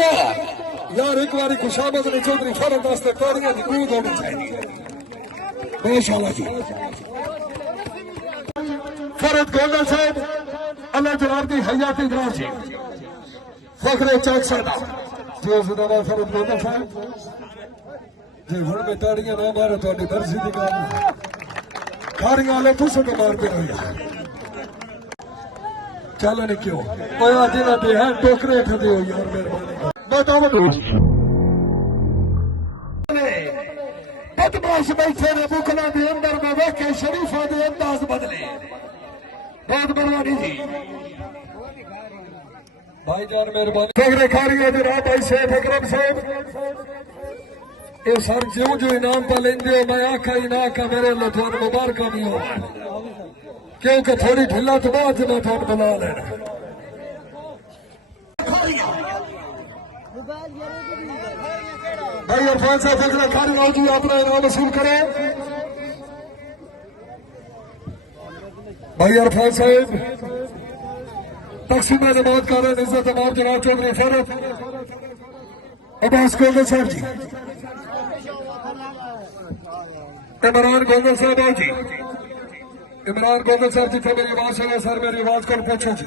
को यार एक बारी खुशामद ने चौधरी फरद वास्ते ताड़ियां दी कूद होनी चाहिए माशाअल्लाह जी। फरद गोंडल साहब अल्लाह जनाब दी हयाती दराज जी फखरे चौक साहब जी जिंदाबाद फरद गोंडल साहब जी। हुण में ताड़ियां ना मारो तुहाडी मर्जी दी गल ताड़ियां वाले तुस को मार दे यार चल नहीं क्यों ओए जिन्हां दे है टोकरे ठदे हो यार मेहरबानी बताओ बदमाश बैठे ने बुखला के अंदर में वेखे शरीफा के अंदाज बदले बहुत बरवानी जी भाईजान मेहरबानी फखरे खारिया जनाब भाई शेख अकरम साहब ये सर ज्यों जो इनाम पा लेंदे हो मैं आखा ही ना आखा मेरे अल्लाह तुहानू मुबारक भी हो क्योंकि थोड़ी ढिला तो बाद मैं तुहानू बुला लेना भाई इरफान साहब फखरे खारिया जी अपना इनाम वसूल करो। भाई इरफान साहब तकसीम नमाज कर रहे इज्जत इमाम जनाब चौधरी फरद अब्बास गोंदल साहब जी इमरान गोंदल साहब आओ जी इमरान गोंदल साहब जिथे मेरी आवाज सुने सर मेरी आवाज को पूछो जी।